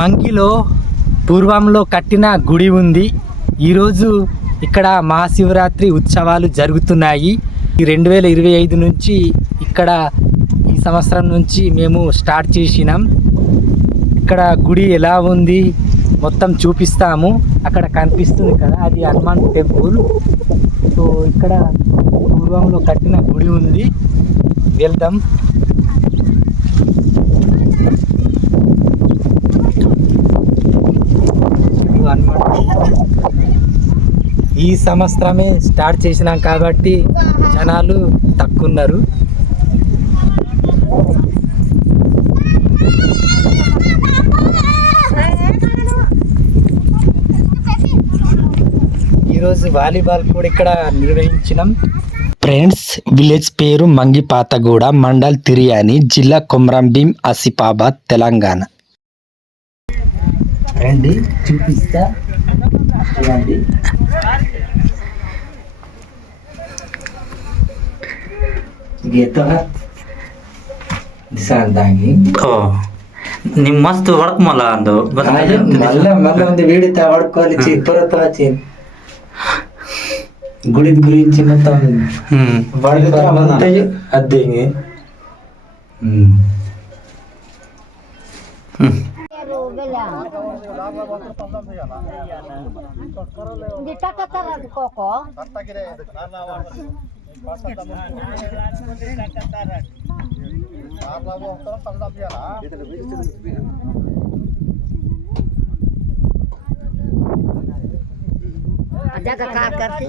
మంకిలో పూర్వంలో కట్టిన గుడి ఉంది. ఈరోజు ఇక్కడ మహాశివరాత్రి ఉత్సవాలు జరుగుతున్నాయి. ఈ రెండు వేల ఇరవై ఐదు నుంచి ఇక్కడ ఈ సంవత్సరం నుంచి మేము స్టార్ట్ చేసినాం. ఇక్కడ గుడి ఎలా ఉంది మొత్తం చూపిస్తాము. అక్కడ కనిపిస్తుంది కదా అది హనుమాన్ టెంపుల్. సో ఇక్కడ పూర్వంలో కట్టిన గుడి ఉంది. వెళ్దాం ఇది హనుమాన్ టెంపుల్. ఈ సంవత్సరమే స్టార్ట్ చేసినాం కాబట్టి జనాలు తక్కువ ఉన్నారు ఈరోజు వాలీబాల్ కూడా ఇక్కడ నిర్వహించినాం. ఫ్రెండ్స్ విలేజ్ పేరు మంగిపాతగూడ మండల్ తిరియాని జిల్లా కొమరంభీం ఆసిఫాబాద్ తెలంగాణ. రండి చూపిస్తా. ನಿಮ್ ಮಸ್ತ್ ಹೊಡಕ್ ಅಂದು. ಮಲ್ಲ ಮಲ್ಲ ಒಂದು ವೀಡಿತ ಹೊಡ್ಕೋಲಿ ಚಿ ಗುಳಿದ್ ಗುರಿ ಹ್ಮ್. ಹ್ಮ್. Jaga kakak sih.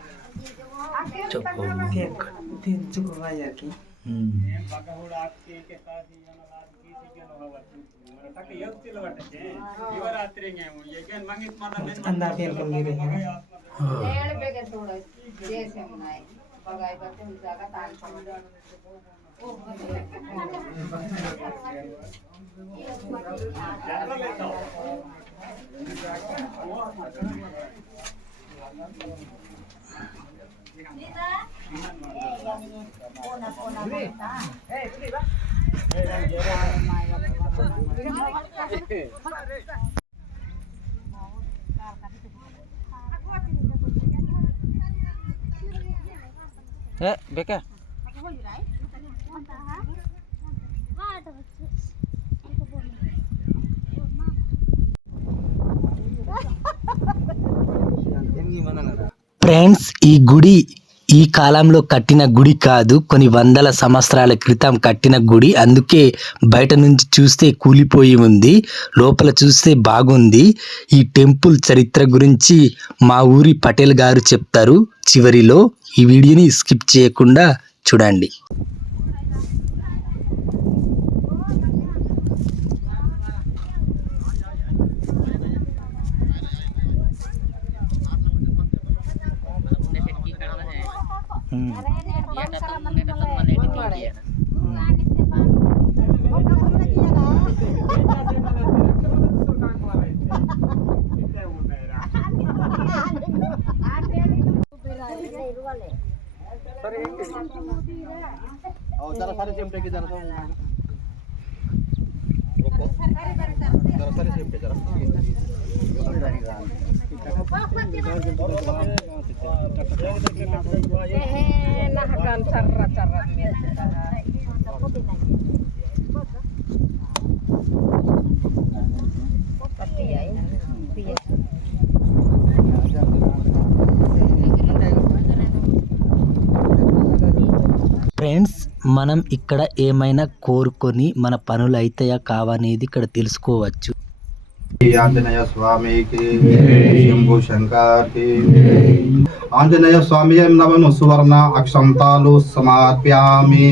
चुप दिन चुप हो जाके ಚಂದ ಕೇಳ್ಕೊಂಡಿರಿ Thank you. Eh, Becca. Yang gimana nada? Friends ఈ గుడి ఈ కాలంలో కట్టిన గుడి కాదు కొన్ని వందల సంవత్సరాల క్రితం కట్టిన గుడి. అందుకే బయట నుంచి చూస్తే కూలిపోయి ఉంది లోపల చూస్తే బాగుంది. ఈ టెంపుల్ చరిత్ర గురించి మా ఊరి పటేల్ గారు చెప్తారు చివరిలో. ఈ వీడియోని స్కిప్ చేయకుండా చూడండి. Oh cara cara की जरा cara cara cara nah kan cara-cara. Friends మనం ఇక్కడ ఏమైనా కోరుకొని మన పనులు అవుతాయా కావనేది ఇక్కడ తెలుసుకోవచ్చు. ఆంజనేయ స్వామికి శంభు శంకర్కి. ఆంజనేయ స్వామి నవను సువర్ణ అక్షంతాలు సమర్ప్యామి.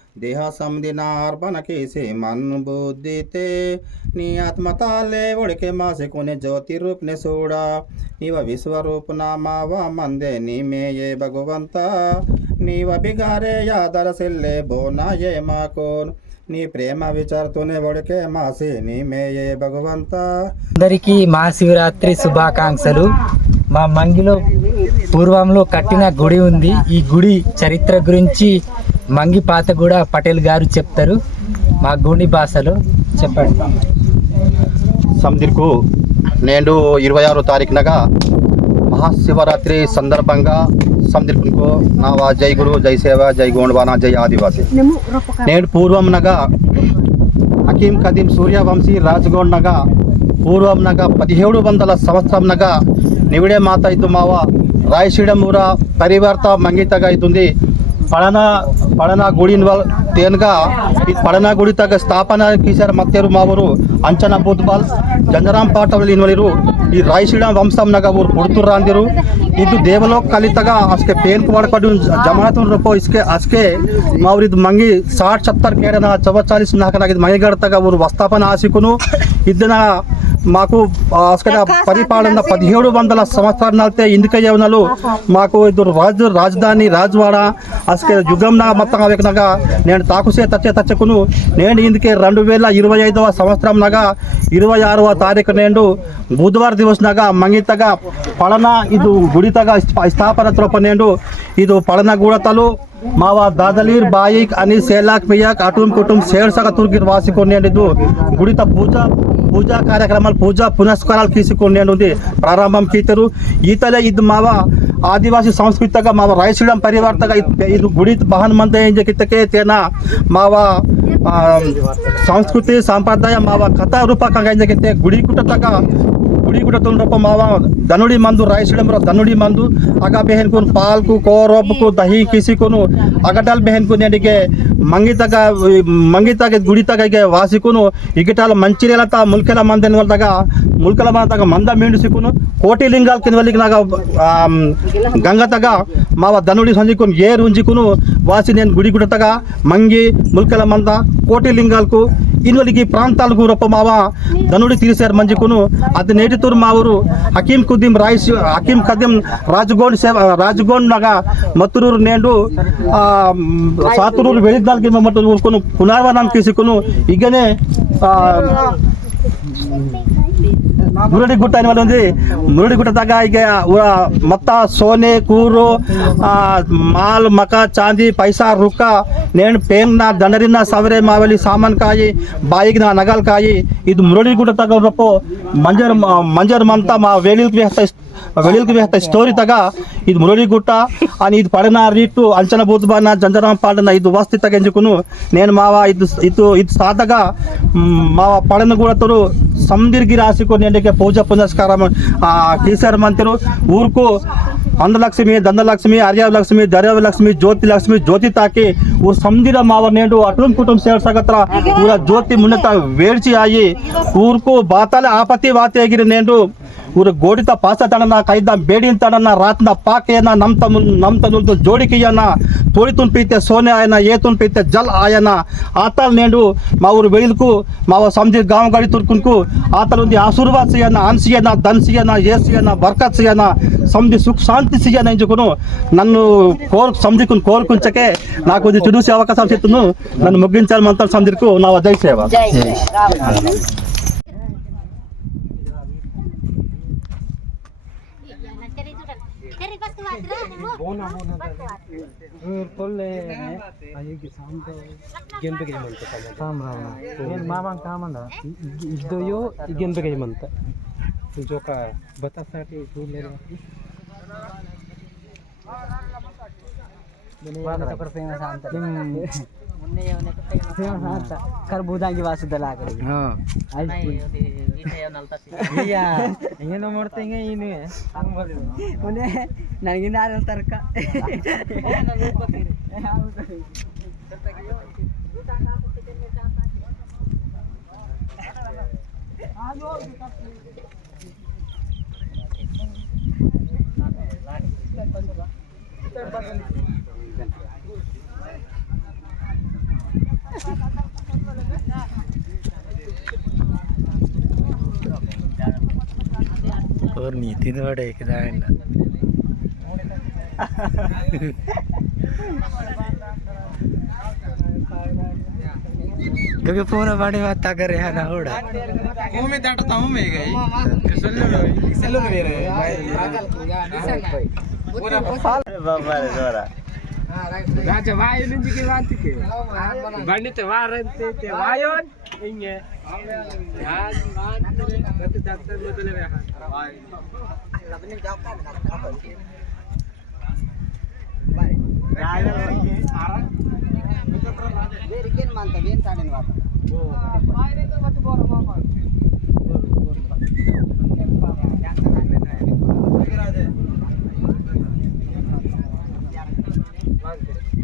దేహ సంధినార్పణకేసి మన్ బుద్ధితే నీ ఆత్మతాలే ఒడికే మాసికొని జ్యోతి రూప్నే చూడా నీవ విశ్వరూపు నామావ మందే నీ మేయే భగవంత నీవ బిగారే యాదర సెల్లే బోనాయే మాకోన్ నీ ప్రేమ విచారుతూనే ఒడికే మాసి నీ మేయే భగవంతా అందరికీ మహాశివరాత్రి శుభాకాంక్షలు మా మంగిలో పూర్వంలో కట్టిన గుడి ఉంది. ఈ గుడి చరిత్ర గురించి మంగి పాతగూడ పటేల్ గారు చెప్తారు. మా గుడి భాషలో చెప్పండి. సమితికు నేడు ఇరవై ఆరో తారీఖునగా మహాశివరాత్రి సందర్భంగా సమితికు నావా జై గురు జై సేవ జై గోండ్వానా జై ఆదివాసి. నేడు పూర్వంనగా హకీం కదీం సూర్యవంశీ రాజగోండగా పూర్వంనగా పదిహేడు వందల సంవత్సరంనగా నివిడే మాత ఇద్దు మావ రాయశీడమూర పరివర్త మంగితగా అవుతుంది పడన పడన ಗುಡಿನ ವಾಲ್ ತೇನ್ಗ ಪಡನ ಗುಡಿ ತಗ ಸ್ಥಾಪನಾ ಕೀಸರ್ ಮತ್ತೇರು ಮಾವರು ಅಂಚನ ಬೂತ್ಬಾಲ್ ಜಂಜರಾಮ್ ಪಾಟವಲ್ಲಿ ಇನ್ವಲಿರು ಈ ರಾಯಶ್ರೀರಾಮ್ ವಂಶಂನಾಗ ಅವ್ರು ಹುಡ್ತುರ ಅಂದಿರು ಇದು ದೇವಲೋಕ ಕಲಿತಾಗ ಅಷ್ಟೇ ಪೇನ್ ಪಡ್ಕೊಂಡು ಜಮಾನತ ರೂಪ ಇಸ್ಕೆ ಅಷ್ಟೇ ಅವ್ರಿದ್ ಮಂಗಿ ಸಾಠ್ ಸತ್ತರ್ ಕೇಡನ ಚವಚಾಲಿಸ್ ನಾಲ್ಕನಾಗಿದ್ದು ಮನೆಗಡ್ತಾಗ ಅವ್ರು ವಸ್ತಾಪನ ಆಸಿಕುನು ಇದನ್ನ మాకు పరిపాలన పదిహేడు వందల సంవత్సరాలతే ఇందుక ఉన్నాలు. మాకు ఇద్దరు ರಾಜ రాజధాని రాజవాడ అసలు యుగంనా మొత్తంగా నేను తాకుసే తచ్చే తచ్చకును. నేను ఇందుకే రెండు వేల ఇరవై ఐదవ సంవత్సరం నగా ఇరవై ఆరవ తారీఖు నేను బుధవారం దివస్ నగా మంగితగా పలన ఇది గుడితగా స్థాపన త్రోప నేను ఇది పలన గుడతలు మావా దాదలీర్ బాయిక్ అని సేలాక్ మియాక్ ಮಿಯಾಕ್ ಅಟುಂ ಕುಟುಂ తుర్గి వాసి ವಾಸಿಕೊಂಡು గుడిత పూజ. పూజా కార్యక్రమాలు పూజా పునస్కారాలు తీసుకునేది ప్రారంభం కీతరు ఈతలే ఇది మావ ఆదివాసీ సంస్కృతిగా మావ రాయశ్రీడం పరివర్తగా ఇది గుడి బహన్ మంత ఏం కిత్తకే తేనా మావ ఆ, ಸಂಸ್ಕೃತಿ ಸಂಪ್ರದಾಯ ಮಾವ ಕಥಾ ರೂಪಕಂಗ ಏನ್ ಗುಡಿ ಕುಟತಗ ಗುಡಿಗುಡತನ ರೊಪ್ಪ ಮಾವ ದನುಡಿ ಮಂದು ರಾಯಸಿಡಂಬ್ರ ದನುಡಿ ಮಂದು ಅಗ ಬೆಹೆನ್ಕುನ್ ಪಾಲ್ಕು ಕೋರೊಬ್ಬಕು ದಹಿ ಕಿಸಿಕುನು ಅಗಟಲ್ ಬೆಹೆನ್ಕುನ್ ಎಡಿಗೆ ಮಂಗಿತಗ ಮಂಗಿತಗೆ ಗುಡಿತಗೆ ವಾಸಿಕುನು ಇಗಿಟಾಲ ಮಂಚಿರೇಲತ ಮುಲ್ಕೆಲ ಮಂದೆನ್ವಲ್ದಾಗ ಮುಲ್ಕಲ ಮಂದಾಗ ಮಂದ ಮೀಂಡಿಸಿಕುನು ಕೋಟಿ ಲಿಂಗಾಲ್ ಕಿನ್ವಲಿಗ್ನಾಗ ಗಂಗತಗ ಮಾವ ದನುಡಿ ಸಂಜಿಕುನ್ ಏರ್ ಉಂಜಿಕುನು ವಾಸಿ ನೇನು ಗುಡಿಗುಡತಗ ಮಂಗಿ ಮುಲ್ಕಲ ಮಂದ ಕೋಟಿ ಲಿಂಗಾಲ್ಕು ఇన్వలికి ప్రాంతాలకు రొప్ప మావ ధనుడి తీరిశారు మంచికును అది నేటితూరు మా ఊరు హకీం కుదీం రాయిస్ హకీం కదీం రాజగోండ్ సేవ రాజగోండ్ నగా మత్తురూరు నేడు సాతురూరు వెళిద్దాలకి మమ్మల్ని ఊరుకును పునర్వనం తీసుకును. ఇగనే ಮುರುಡಿ ಗುಟ್ಟ ಅನ್ನುವಲ್ಲಿ ಒಂದು ಮುರುಡಿ ಗುಟ್ಟ ತಗ ಈಗ ಮೊತ್ತ ಸೋನೆ ಕೂರು ಮಾಲ್ ಮಕ ಚಾಂದಿ ಪೈಸಾ ರುಕ್ಕ ನೇಣು ಪೇಂಗ್ನ ದಂಡರಿನ ಸವರೆ ಮಾವಲಿ ಸಾಮಾನ್ ಕಾಯಿ ಬಾಯಿಗಿನ ನಗಲ್ ಕಾಯಿ ಇದು ಮುರುಡಿ ಗುಟ್ಟ ತಗೊಂಡ್ರಪ್ಪು ಮಂಜರ್ ಮಂಜರ್ ಮಂತ ಮಾ ವೇಲಿಲ್ಕಿ ಹತ್ತ ವೆಳಿಲ್ಕಿ ಹತ್ತ ಸ್ಟೋರಿ ತಗ ಇದು ಮುರುಡಿ ಗುಟ್ಟ ಅನ್ ಇದು ಪಡನ ರೀಟು ಅಂಚನ ಬೂತ್ಬಾನ ಜಂಜರಾಮ ಪಾಡನ ಇದು ವಸ್ತಿ ತಗೆಂಜುಕುನು ನೇನು ಮಾವ ಇದು ಇದು ಇದು ಸಾದಾಗ ಮಾವ ಪಡನ ಕೂಡ ತೋರು ಸಮದಿರ್ಗಿ ರಾಸಿಕೊಂಡು ಎಂಡಿಗೆ ಪೂಜಾ ಪುನಸ್ಕಾರ ಕೀಸರ್ ಮಂತಿರು ಊರ್ಕು ಅಂದಲಕ್ಷ್ಮಿ ದಂದಲಕ್ಷ್ಮಿ ಆರ್ಯಲಕ್ಷ್ಮಿ ದರ್ಯಲಕ್ಷ್ಮಿ ಜ್ಯೋತಿ ಲಕ್ಷ್ಮಿ ಜ್ಯೋತಿ ತಾಕಿ ಊರ್ ಸಮದಿರ ಮಾವ నేడు అటుం కుటుంబ సేర్సగత్ర ఊర జ్యోతి మున్నత వేడ్చి ఆయి ఊర్కు బాతాల ఆపత్తి వాతేగిరి నేడు ಊರ ಗೋಡಿತ ಪಾಸ ತಡನ ಕೈದ ಬೇಡಿನ ತಡನ ರಾತ್ನ ಪಾಕೆಯನ ನಮ್ ತಮ್ ನಮ್ ತನು ಜೋಡಿಕೆಯನ తోడితున్ పీతే సోనే ఆయన ఏతున్ పీతే జల్ ఆయన ఆతల్ నేడు మా ఊరు వెలుకు మా సమజి గాం గడి తుర్కున్కు ఆతలు ఉంది ఆశీర్వాద సియన ఆన్సియన ధన్ సియన ఏ సియన బర్కత్ సియన సమది సుఖ శాంతి సియన ఎంచుకును నన్ను కోరు సమజికుని కోరుకుంచకే నాకు ఇది చూసే అవకాశం చెప్తును నన్ను ముగించాలి మంత్రం సమజికు నా జై సేవ ಇದ್ದೋಯೋ ಗೆಂಬೆಗೆಯ್ಯಮಂತ ಜೋಕ ಬತ್ತಾಸಾಟಿ ಕೂಡ್ಲೇರು ಕರ್ಬೂದಾಂಗಿ ವಾಸದಲ್ಲ ಆಗಲಿ ಏನೋ ಮಾಡ್ತಂಗೆ ಏನು ಮುಂದೆ ನನಗಿಂದ ಯಾರು ತರ್ಕ Thank you. और नीति तो एक क्योंकि पूरा बड़ी बात कर रहा ना होड़ा वो मैं डांटता हूँ मैं गई सुन लो सुन लो मेरे भाई। पूरा साल बाबा रे दोरा ರಾಜ ವಾಯುನಿಂದಿಗೆ ವಾಂತಿಕೆ ಬಣ್ಣಿತ ವಾರಂತೆ ವಾಯೋನ್ ಹಿಂಗೆ ಮತ್ತೆ ಡಾಕ್ಟರ್ ಮೊದಲೇ ಬೇರಿಗೇನು ಮಾಡ್ತಾವೆ ಏನು ತಾಡಿನ ವಾತ ಮತ್ತೆ ಬೋರ ಮಾಮ ಬೋರ್ ಬೋರ್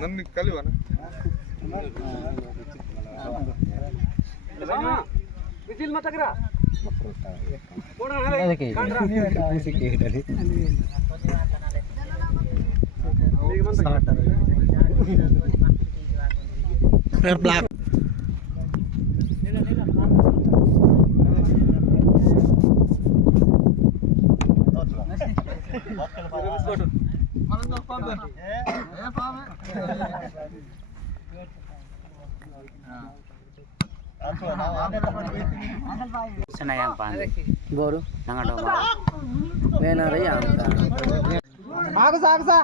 ನನ್ನ ಕಲಿವನ ಬಿಸಿಲ್ ಮಾತಾಗ್ರ ಬ್ಲಾಕ್ ಬೋರು వేనారయ్య ఆగు సాగు సా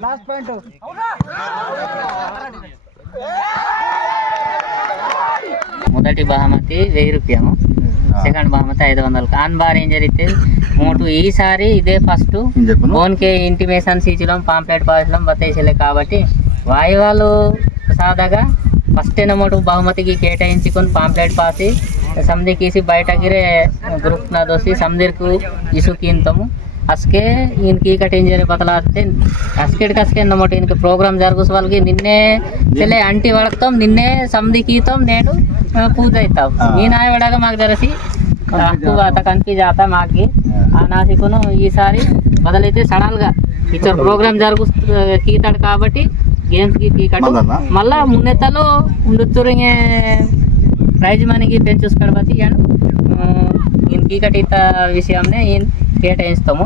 లాస్ట్ పాయింట్ మొదటి బహుమతి వెయ్యి రూపాయలు Second బహుమతి ఐదు వందలు కాన్ బార్ ఏం జరిగితే మోటు ఈసారి ఇదే ఫస్ట్ ఫోన్కి ఇంటిమేషన్స్ ఇచ్చడం పాంప్లెట్ పాసడం బతేసలే కాబట్టి వాయువాలు సాదాగా ఫస్ట్ మోటు బహుమతికి కేటాయించుకొని పాంప్లెట్ పాసి సమిదికి బయటగిరే గ్రూప్ నా దోసి సమిదికు ఇసుకింతము అస్కే ఈయనకి కటింజరి బతలాడితే అస్కెడ్ కస్కే నమ్మట ఈయనకి ప్రోగ్రామ్ జరుగుస్ వాళ్ళకి. నిన్నే చెల్లె అంటి వడకతాం నిన్నే సమిదికితాం నేను ఆ, పూజ అవుతాం ఈ నాయ వడగా మాకు తెలిసి అత కనిపి జాత మాకి. ఆ నాసికును ఈసారి బదలైతే సడన్గా ఇచ్చారు. ప్రోగ్రామ్ జరుగు కీతాడు కాబట్టి గేమ్స్కి కీకట్టు మళ్ళా మున్నెత్తలో నృత్యురింగే ప్రైజ్ మనీకి పెంచుసుకోవడం ఇయ్యాను ఈయన కీకటి విషయంనే ఈయన కేటాయిస్తాము.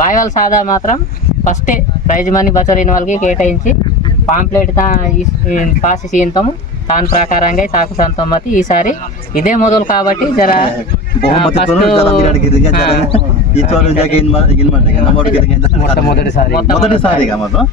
బాయ్ వాళ్ళ సాదా మాత్రం ఫస్టే ప్రైజ్ మనీ బచరిన వాళ్ళకి కేటాయించి పాంప్లెట్ తా పాసి సీంతాము దాని ప్రకారంగా తాకు సంతమ్మతి ఈసారి ఇదే మొదలు కాబట్టి జర మొట్టమొదటిసారి మాత్రం.